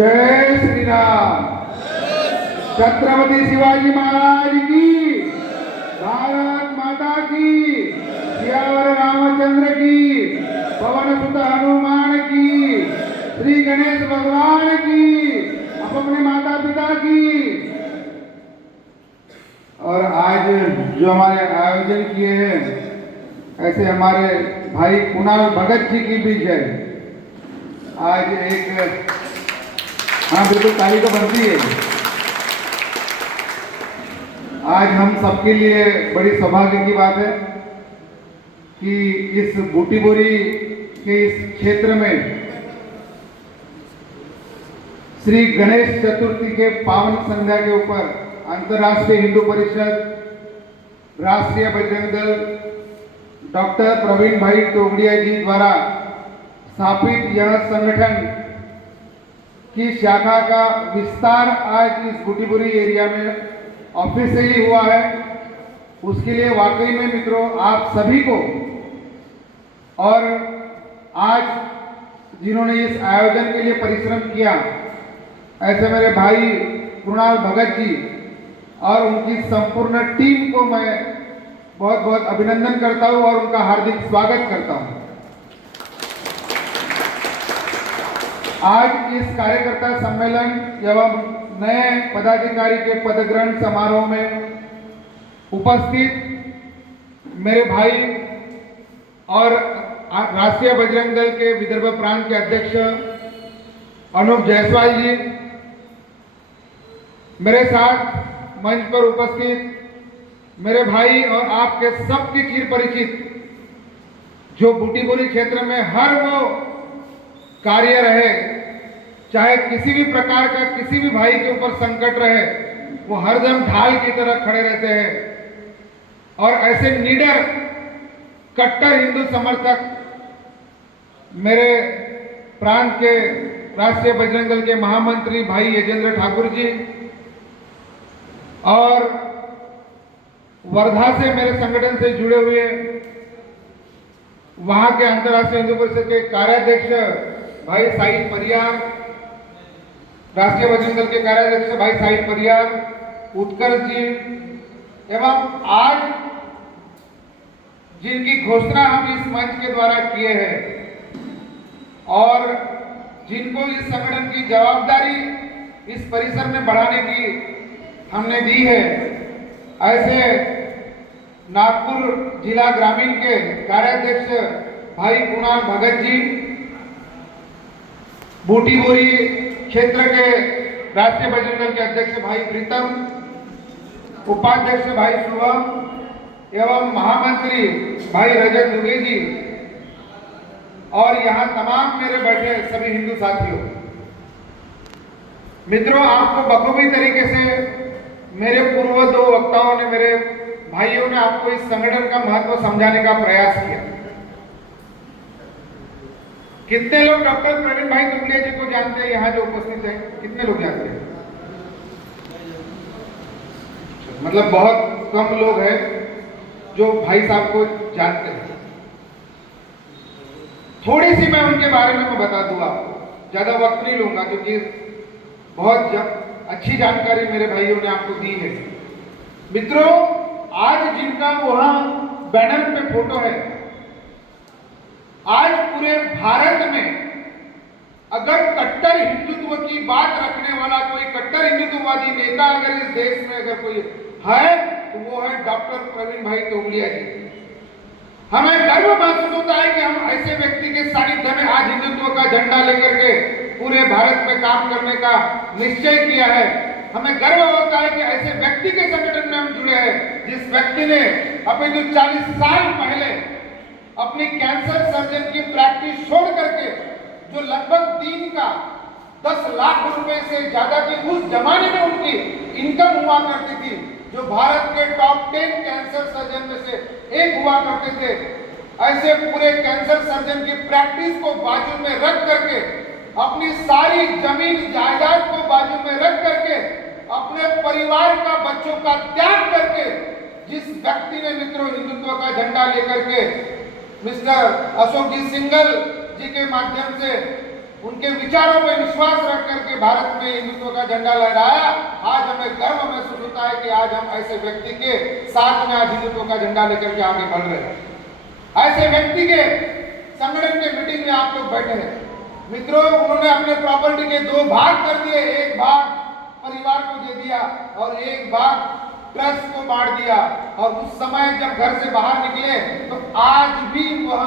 जय श्री राम। छत्रपति शिवाजी महाराज की, भारत माता की, सियावर रामचंद्र की, पवन सुत हनुमान की, श्री गणेश भगवान की, अपने माता पिता की। और आज जो हमारे आयोजन किए हैं ऐसे हमारे भाई कुणाल भगत जी की भी जय। आज एक हाँ बिल्कुल ताली तो बनती है। आज हम सबके लिए बड़ी सौभाग्य की बात है कि इस बूटीबोरी के इस क्षेत्र में श्री गणेश चतुर्थी के पावन संध्या के ऊपर अंतर्राष्ट्रीय हिंदू परिषद, राष्ट्रीय बजरंग दल, डॉक्टर प्रवीण भाई तोगड़िया जी द्वारा स्थापित यह संगठन की शाखा का विस्तार आज इस बूटीबोरी एरिया में ऑफिशियली हुआ है। उसके लिए वाकई में मित्रों आप सभी को और आज जिन्होंने इस आयोजन के लिए परिश्रम किया ऐसे मेरे भाई कुणाल भगत जी और उनकी संपूर्ण टीम को मैं बहुत बहुत अभिनंदन करता हूं और उनका हार्दिक स्वागत करता हूं। आज इस कार्यकर्ता सम्मेलन एवं नए पदाधिकारी के पदग्रहण समारोह में उपस्थित मेरे भाई और राष्ट्रीय बजरंग दल के विदर्भ प्रांत के अध्यक्ष अनूप जायसवाल जी, मेरे साथ मंच पर उपस्थित मेरे भाई और आपके सबके चिर परिचित जो बूटीबोरी क्षेत्र में हर वो कार्य रहे, चाहे किसी भी प्रकार का किसी भी भाई के ऊपर संकट रहे, वो हरदम ढाल की तरह खड़े रहते हैं और ऐसे निडर कट्टर हिंदू समर्थक मेरे प्रांत के राष्ट्रीय बजरंग दल के महामंत्री भाई यजेंद्र ठाकुर जी और वर्धा से मेरे संगठन से जुड़े हुए वहां के अंतर्राष्ट्रीय हिंदू परिषद के कार्याध्यक्ष भाई साहिब परियार, राष्ट्रीय बजरंग दल के कार्याध्यक्ष भाई साहिब परियार, उत्कर्ष जी एवं आज जिनकी घोषणा हम इस मंच के द्वारा किए हैं और जिनको इस संगठन की जवाबदारी इस परिसर में बढ़ाने की हमने दी है, ऐसे नागपुर जिला ग्रामीण के कार्याध्यक्ष भाई कुणाल भगत जी, बूटीबोरी क्षेत्र के राष्ट्रीय बजरंग दल के अध्यक्ष भाई प्रीतम, उपाध्यक्ष भाई शुभम एवं महामंत्री भाई रजत दुबे जी और यहाँ तमाम मेरे बैठे सभी हिंदू साथियों। मित्रों, आपको बखूबी तरीके से मेरे पूर्व दो वक्ताओं ने, मेरे भाइयों ने आपको इस संगठन का महत्व समझाने का प्रयास किया। कितने लोग डॉक्टर प्रवीण भाई तोगड़िया जी को जानते हैं? यहाँ जो उपस्थित हैं कितने लोग जानते हैं? मतलब बहुत कम लोग हैं जो भाई साहब को जानते हैं। थोड़ी सी मैं उनके बारे में बता दूं आपको, ज्यादा वक्त नहीं लूंगा क्योंकि बहुत अच्छी जानकारी मेरे भाइयों ने आपको दी है। मित्रों, आज जिनका वहां बैनर पे फोटो है, आज पूरे भारत में अगर कट्टर हिंदुत्व की बात रखने वाला कोई कट्टर हिंदुत्ववादी नेता अगर इस देश में अगर कोई है तो वो है डॉक्टर प्रवीण भाई तोगड़िया जी। हमें गर्व महसूस होता है कि हम ऐसे व्यक्ति के सानिध्य में आज हिंदुत्व का झंडा लेकर के पूरे भारत में काम करने का निश्चय किया है। हमें गर्व होता है कि ऐसे व्यक्ति के संगठन में हम जुड़े हैं जिस व्यक्ति ने अभी जो 40 साल पहले अपनी कैंसर सर्जन की प्रैक्टिस छोड़ करके जो लगभग दिन का 10 लाख रुपए से ज्यादा की उस जमाने में उनकी इनकम हुआ करती थी, जो भारत के टॉप 10 कैंसर सर्जन में से एक हुआ करते थे, ऐसे पूरे कैंसर सर्जन की प्रैक्टिस को बाजू में रख करके, अपनी सारी जमीन जायदाद को बाजू में रख करके, अपने परिवार का बच्चों का त्याग करके जिस व्यक्ति ने मित्रों हिंदुत्व का झंडा लेकर के मिस्टर अशोक जी सिंघल जी के माध्यम से उनके विचारों पर विश्वास रख करके भारत में हिंदुत्व का झंडा लहराया। आज हमें गर्व महसूस होता है कि आज हम ऐसे व्यक्ति के साथ में आज हिंदुत्व का झंडा लेकर के आगे बढ़ रहे हैं। ऐसे व्यक्ति के संगठन के मीटिंग में आप लोग बैठे हैं। मित्रों, उन्होंने अपने प्रॉपर्टी के 2 भाग कर दिए, एक भाग परिवार को दे दिया और एक भाग ट्रस्ट को बांट दिया। और उस समय जब घर से बाहर निकले तो आज भी वह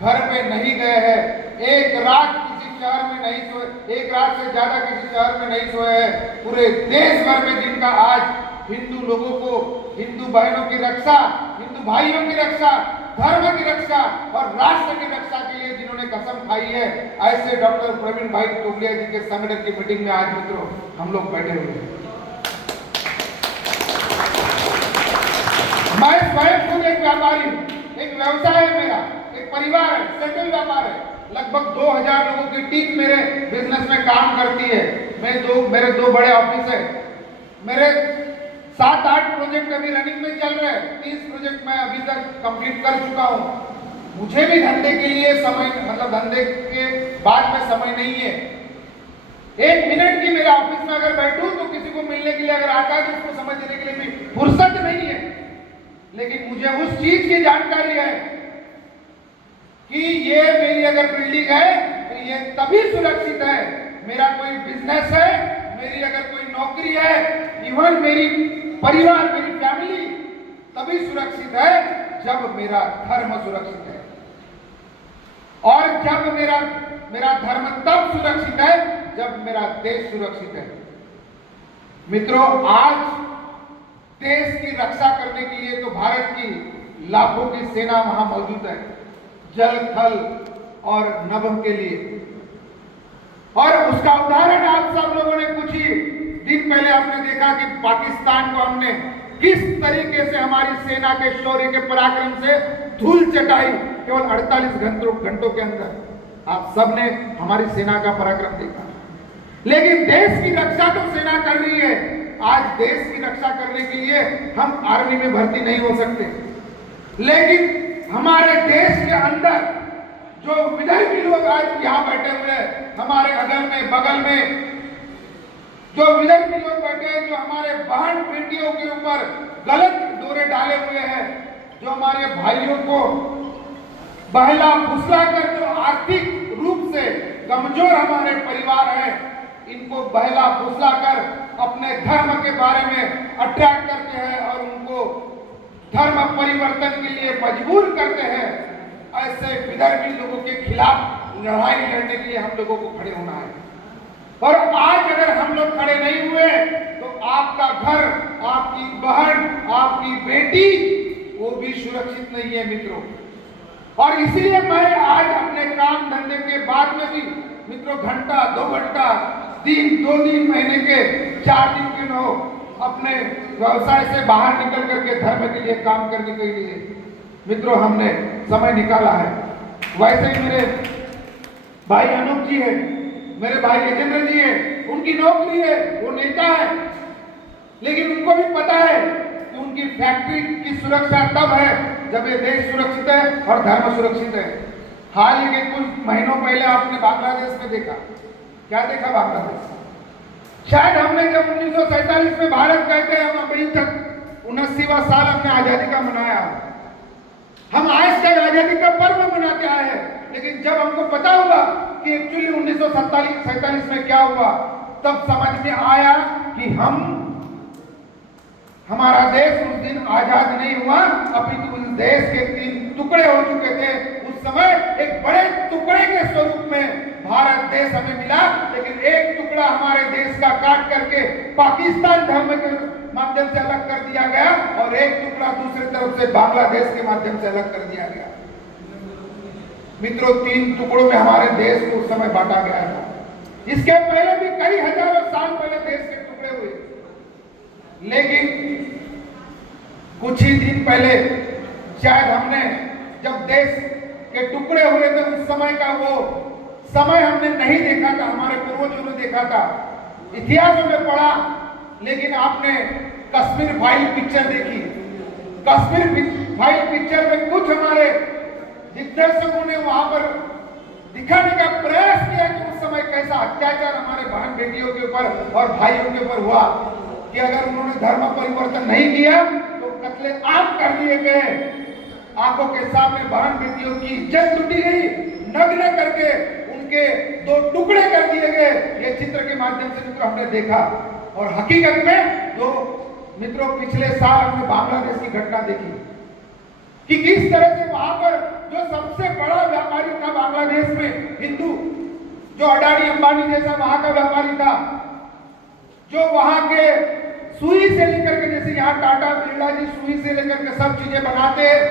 घर पे नहीं गए हैं। एक रात किसी शहर में नहीं सोए, एक रात से ज्यादा किसी शहर में नहीं सोए हैं। पूरे देश भर में जिनका आज हिंदू लोगों को, हिंदू बहनों की रक्षा, हिंदू भाइयों की रक्षा, धर्म की रक्षा और राष्ट्र की रक्षा के लिए जिन्होंने कसम खाई है, ऐसे डॉक्टर प्रवीण भाई टोपलिया जी के संगठन की मीटिंग में आज मित्रों हम लोग बैठे हुए हैं। मैं स्वयं खुद एक व्यापारी हूं, एक व्यवसाय है मेरा, एक परिवार है, सेटल व्यापार है। लगभग 2000 लोगों की टीम मेरे बिजनेस में काम करती है। मेरे 2 बड़े ऑफिस है। मेरे 7-8 प्रोजेक्ट अभी रनिंग में चल रहे हैं। 30 प्रोजेक्ट मैं अभी तक कंप्लीट कर चुका हूं। मुझे भी धंधे के लिए समय, मतलब धंधे के बाद में समय नहीं है। 1 मिनट की मेरे ऑफिस में अगर बैठूं तो किसी को मिलने के लिए अगर आता है तो उसको समझ देने के लिए भी फुर्सत नहीं है। लेकिन मुझे उस चीज की जानकारी है कि ये मेरी अगर बिल्डिंग है तो ये तभी सुरक्षित है। मेरा कोई बिजनेस है, मेरी अगर कोई नौकरी है, इवन मेरी परिवार, मेरी फैमिली तभी सुरक्षित है जब मेरा धर्म सुरक्षित है। और जब मेरा धर्म तब सुरक्षित है जब मेरा देश सुरक्षित है। मित्रों, आज देश की रक्षा करने के लिए तो भारत की लाखों की सेना वहां मौजूद है, जल, थल और नभ के लिए। और उसका उदाहरण आप सब लोगों ने कुछ ही दिन पहले आपने देखा कि पाकिस्तान को हमने किस तरीके से हमारी सेना के शौर्य के पराक्रम से धूल चटाई केवल 48 घंटों के अंदर। आप सब ने हमारी सेना का पराक्रम देखा। लेकिन देश की रक्षा तो सेना कर रही है। आज देश की रक्षा करने के लिए हम आर्मी में भर्ती नहीं हो सकते, लेकिन हमारे देश के अंदर जो विदर्भी लोग आज यहाँ बैठे हुए हैं, हमारे अगल में बगल में जो विदर्भी लोग बैठे हैं, जो हमारे बहन बेटियों के ऊपर गलत डोरे डाले हुए हैं, जो हमारे भाइयों को बहला फुसला कर, जो आर्थिक रूप से कमजोर हमारे परिवार हैं, इनको बहला फुसला कर अपने धर्म के बारे में अट्रैक्ट करते हैं और उनको धर्म परिवर्तन के लिए मजबूर करते हैं। ऐसे विदर्भी लोगों के खिलाफ लड़ाई लड़ने के लिए हम लोगों को खड़े होना है। और आज अगर हम लोग खड़े नहीं हुए तो आपका घर, आपकी बहन, आपकी बेटी वो भी सुरक्षित नहीं है मित्रों। और इसलिए मैं आज अपने काम धंधे के बाद में भी मित्रों घंटा, 2 घंटा, दिन, 2 दिन, महीने के 4 दिन क्यों न हो, अपने व्यवसाय से बाहर निकल करके धर्म के लिए काम करने के लिए मित्रों हमने समय निकाला है। वैसे ही मेरे भाई अनूप जी है, मेरे भाई गजेंद्र जी है, उनकी नौकरी है, वो नेता है, लेकिन उनको भी पता है कि उनकी फैक्ट्री की सुरक्षा तब है जब ये देश सुरक्षित है और धर्म सुरक्षित है। हाल ही के कुछ महीनों पहले आपने बांग्लादेश में देखा, क्या देखा बांग्लादेश? शायद हमने जब 1947 में भारत गए थे, हम अभी तक 79वां साल अपने आजादी का मनाया। हम आज तक आजादी का पर्व मनाते आए हैं, लेकिन जब हमको पता हुआ कि एक्चुअली 1947 में क्या हुआ, तब समझ में आया कि हमारा देश उस दिन आजाद नहीं हुआ, अपितु उस देश के 3 टुकड़े हो चुके थे। उस समय एक बड़े टुकड़े के स्वरूप में भारत देश हमें मिला, लेकिन एक टुकड़ा हमारे देश का काट करके पाकिस्तान धर्म के माध्यम से अलग कर दिया गया और एक टुकड़ा दूसरी तरफ से बांग्लादेश के माध्यम से अलग कर दिया गया। मित्रों, 3 टुकड़ों में हमारे देश को उस समय बांटा गया था। इसके पहले भी कई हजारों साल पहले देश के टुकड़े हुए, लेकिन कुछ ही दिन पहले शायद हमने जब देश के टुकड़े हुए थे, उस समय का वो समय हमने नहीं देखा था, हमारे पूर्वजों ने देखा था, इतिहास में पढ़ा। लेकिन आपने कश्मीर फाइल पिक्चर देखी, कश्मीर फाइल पिक्चर में कुछ हमारे दिग्दर्शकों ने वहां पर दिखाने का प्रयास किया कि उस समय कैसा अत्याचार हमारे बहन बेटियों के ऊपर और भाइयों के ऊपर हुआ, कि अगर उन्होंने धर्म परिवर्तन नहीं किया तो कत्ले आम कर दिए गए, आंखों के सामने बहन बेटियों की इज्जत लूटी गई, नग्न करके उनके दो टुकड़े कर दिए गए। ये चित्र के माध्यम से मित्रों हमने देखा। और हकीकत में जो मित्रों पिछले साल हमने बांग्लादेश की घटना देखी कि किस तरह से वहां पर जो सबसे बड़ा व्यापारी था बांग्लादेश में हिंदू, जो अडानी अंबानी जैसा वहां का व्यापारी था, जो वहां के सुई से लेकर के, जैसे यहाँ टाटा बिरला जी सुई से लेकर के सब चीजें बनाते हैं,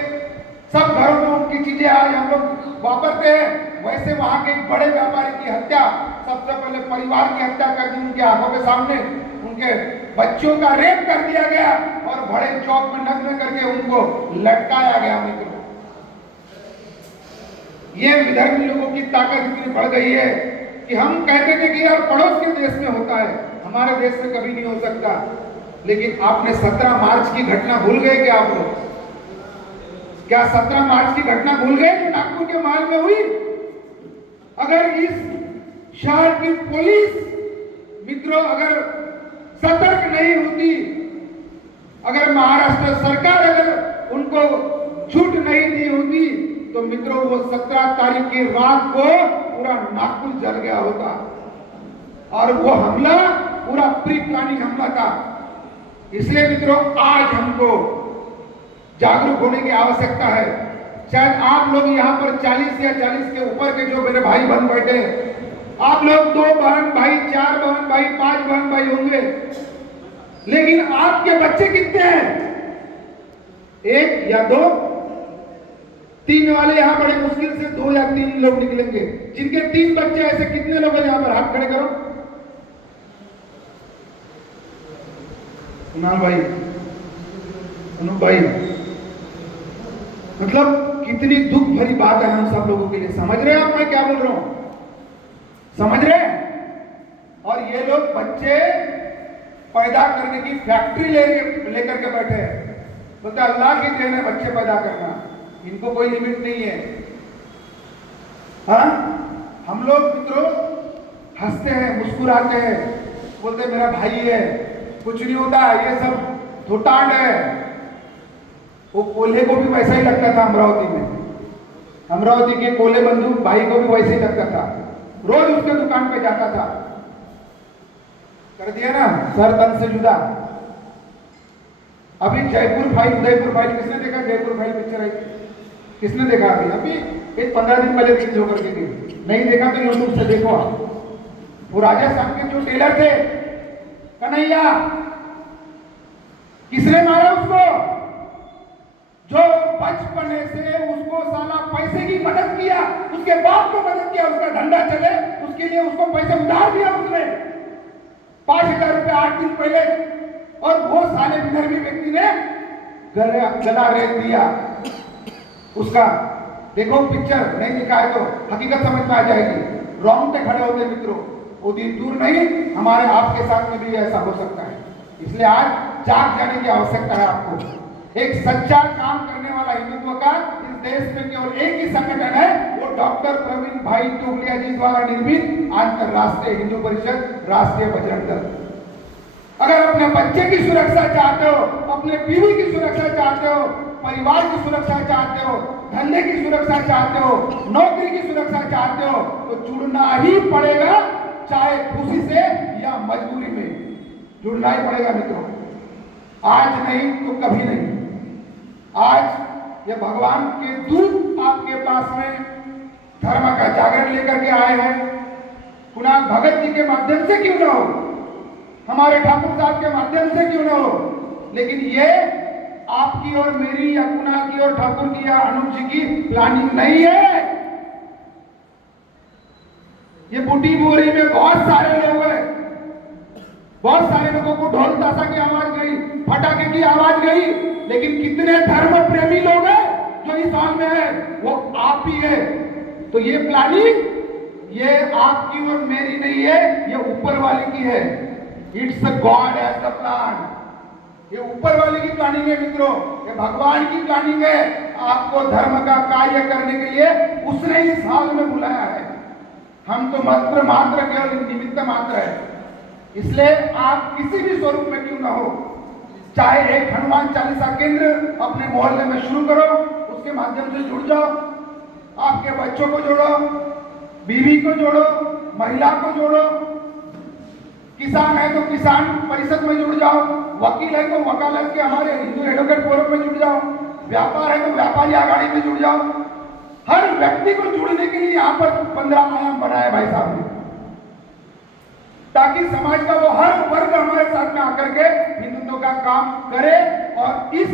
सब घरों में उनकी चीजें आज हम लोग वापरते हैं, वैसे वहां के एक बड़े व्यापारी की हत्या, सबसे पहले परिवार की हत्या कर दी उनके आंखों के सामने, उनके बच्चों का रेप कर दिया गया और बड़े चौक में नग्न करके उनको लटकाया गया। मित्रों, ये विधर्मी लोगों की ताकत इतनी बढ़ गई है कि हम कहते थे कि यार पड़ोस के देश में होता है, हमारे देश में कभी नहीं हो सकता। लेकिन आपने 17 मार्च की घटना भूल गए क्या आप लोग? क्या 17 मार्च की घटना भूल गए जो नागपुर के महल में हुई? अगर इस शहर की पुलिस मित्रों अगर सतर्क नहीं होती, अगर महाराष्ट्र सरकार अगर उनको छूट नहीं दी होती, तो मित्रों वो 17 तारीख की रात को पूरा नागपुर जल गया होता। और वो हमला पूरा प्री प्लानिंग हमला था। इसलिए मित्रों आज हमको जागरूक होने की आवश्यकता है। शायद आप लोग यहाँ पर 40 या 40 के ऊपर के जो मेरे भाई बहन बैठे, आप लोग 2 बहन भाई, 4 बहन भाई, 5 बहन भाई होंगे, लेकिन आपके बच्चे कितने हैं? 1 या 2? 3 वाले यहाँ बड़े मुश्किल से 2 या 3 लोग निकलेंगे। जिनके 3 बच्चे, ऐसे कितने लोग हैं यहाँ पर? हाथ खड़े करो। कुणाल भाई, अनूप भाई, मतलब कितनी दुख भरी बात है हम सब लोगों के लिए। समझ रहे हैं आप मैं क्या बोल रहा हूं? समझ रहे हैं? और ये लोग बच्चे पैदा करने की फैक्ट्री लेकर के बैठे हैं। बोलते अल्लाह की देन है बच्चे पैदा करना, इनको कोई लिमिट नहीं है। हाँ, हम लोग मित्रों हंसते हैं, मुस्कुराते हैं, बोलते मेरा भाई है, कुछ नहीं होता, ये सब धुतांड है। वो कोल्हे को भी वैसा ही लगता था अमरावती में, अमरावती के कोल्हे बंधु भाई को भी वैसे ही लगता था, रोज उसके दुकान पे जाता था। कर दिया ना सर तन से जुदा। अभी जयपुर फाइल, उदयपुर फाइल किसने देखा? जयपुर फाइल पिक्चर आई, किसने देखा? अभी एक 15 दिन पहले रिलीज होकर के गई। नहीं देखा तो यूट्यूब से देखो आप। वो राजस्थान के जो टेलर थे कन्हैया, किसने मारा उसको? जो बचपने से उसको साला पैसे की मदद किया, उसके बाप को मदद किया, उसका धंधा चले उसके लिए उसको पैसे उधार दिया उसने 5000 रुपए 8 दिन पहले, और वो साले विधर्मी व्यक्ति ने गला रेत दिया उसका। देखो पिक्चर, नहीं दिखा है तो हकीकत समझ में आ जाएगी। रोंगटे खड़े होते मित्रों, वो दिन दूर नहीं, हमारे आपके साथ में भी ऐसा हो सकता है। इसलिए आज जाग जाने की आवश्यकता है आपको। एक सच्चा काम करने वाला हिंदुत्व का इस देश में केवल एक ही संगठन है, वो डॉक्टर प्रवीण भाई टोपलिया जी द्वारा निर्मित अंतरराष्ट्रीय हिंदू परिषद, राष्ट्रीय बजरंग दल। अगर अपने बच्चे की सुरक्षा चाहते हो, अपने बीवी की सुरक्षा चाहते हो, परिवार की सुरक्षा चाहते हो, धंधे की सुरक्षा चाहते हो, नौकरी की सुरक्षा चाहते हो, तो जुड़ना ही पड़ेगा, चाहे खुशी से या मजबूरी में जुड़ना ही पड़ेगा मित्रों। आज नहीं तो कभी नहीं। आज ये भगवान के दूत आपके पास में धर्म का जागरण लेकर के आए हैं। कुणाल भगत जी के माध्यम से क्यों ना हो, हमारे ठाकुर साहब के माध्यम से क्यों ना हो, लेकिन ये आपकी और मेरी या कुणाल की और ठाकुर की या अनूप जी की प्लानिंग नहीं है। ये बूटी बोरी में बहुत सारे लोग हैं, बहुत सारे लोगों को ढोल ताशा की आवाज गई, फटाके की आवाज गई, लेकिन कितने धर्म प्रेमी लोग हैं जो इस हॉल में है? वो आप ही है। तो ये प्लानिंग ये आपकी और मेरी नहीं है, ये ऊपर वाले की है। It's a God has the plan. ये ऊपर वाले की प्लानिंग है मित्रों, ये भगवान की प्लानिंग है। आपको धर्म का कार्य करने के लिए उसने इस हाल में बुलाया है। हम तो मात्र केवल निमित्त मात्र है। इसलिए आप किसी भी स्वरूप में क्यों ना हो, चाहे एक हनुमान चालीसा केंद्र अपने मोहल्ले में शुरू करो, उसके माध्यम से जुड़ जाओ, आपके बच्चों को जोड़ो, बीवी को जोड़ो, महिला को जोड़ो, किसान है तो किसान परिषद में जुड़ जाओ, वकील है तो वकालत के हमारे हिंदू एडवोकेट फोरम में जुड़ जाओ, व्यापार है तो व्यापारी आघाड़ी में जुड़ जाओ। हर व्यक्ति को जुड़ने के लिए यहाँ पर 15 आयाम बनाए भाई साहब ने, ताकि समाज का वो हर वर्ग हमारे साथ में आकर के हिंदुत्व का काम करे और इस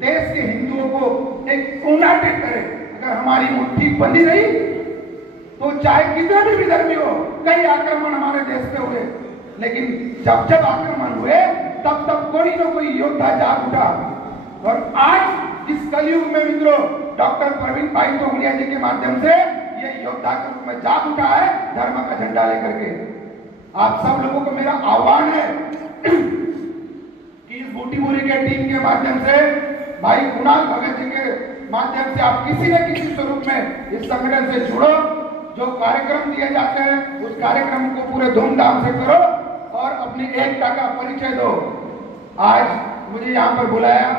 देश के हिंदुओं को एक यूनाइटेड करे। अगर हमारी मुट्ठी बंधी रही तो चाहे कितने भी विधर्मी हो, कई आक्रमण हमारे देश पे हुए, लेकिन जब जब आक्रमण हुए तब तब कोई ना कोई योद्धा जाग उठा। और आज इस कलयुग में मित्रों डॉक्टर प्रवीण भाई तोगड़िया जी के माध्यम से ये योद्धा के रूप में जाग उठा है, धर्म का झंडा लेकर के। आप सब लोगों को मेरा आह्वान है कि इस बूटी के टीम के माध्यम से, भाई कुणाल भगत जी के माध्यम से आप किसी न किसी स्वरूप में इस संगठन से जुड़ो। जो कार्यक्रम दिए जाते हैं उस कार्यक्रम को पूरे धूमधाम से करो और अपनी एकता का परिचय दो। आज मुझे यहाँ पर बुलाया,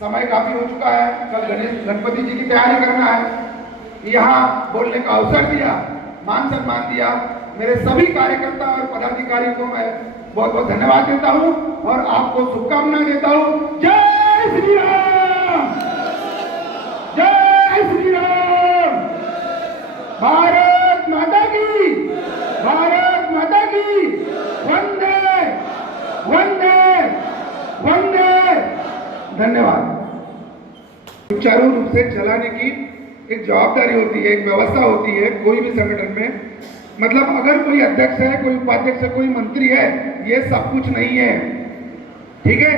समय काफी हो चुका है, कल गणपति जी की तैयारी करना है, यहाँ बोलने का अवसर दिया, मान सम्मान दिया। मेरे सभी कार्यकर्ता और पदाधिकारियों को मैं बहुत बहुत धन्यवाद देता हूँ और आपको शुभकामनाएं देता हूँ। जय श्री राम, जय श्री राम। भारत माता की, भारत माता की। वंदे वंदे वंदे। धन्यवाद। सुचारू रूप से चलाने की एक जवाबदारी होती है, एक व्यवस्था होती है कोई भी संगठन में। मतलब अगर कोई अध्यक्ष है, कोई उपाध्यक्ष है, कोई मंत्री है, ये सब कुछ नहीं है, ठीक है।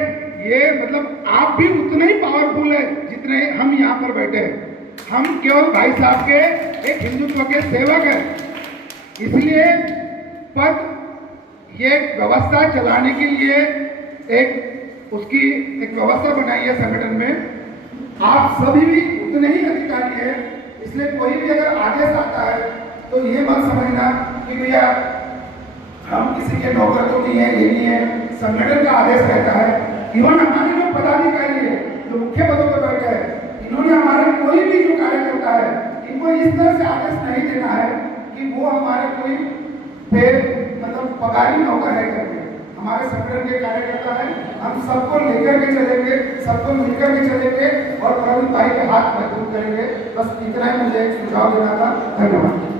ये मतलब आप भी उतने ही पावरफुल है जितने हम यहाँ पर बैठे हैं। हम केवल भाई साहब के एक हिंदुत्व के सेवक हैं। इसलिए पद, ये व्यवस्था चलाने के लिए एक उसकी एक व्यवस्था बनाई है संगठन में। आप सभी भी उतने ही अधिकारी हैं, इसलिए कोई भी अगर आदेश आता है तो ये मत समझना कि भैया हम किसी के नौकर तो नहीं है, ये नहीं है, संगठन का आदेश रहता है। इवन हमारे जो पदाधिकारी है, जो मुख्य पदों पर बैठे हैं, इन्होंने हमारे कोई भी जो कार्य करता है, इनको इस तरह से आदेश नहीं देना है कि वो हमारे कोई मतलब पगारी नौकर है करके। हमारे संगठन के कार्यकर्ता है, हम सबको लेकर के चलेंगे, सबको मिलकर के चलेंगे और प्रवीण भाई के हाथ मजबूत करेंगे। बस इतना ही मुझे एक सुझाव देना था। धन्यवाद।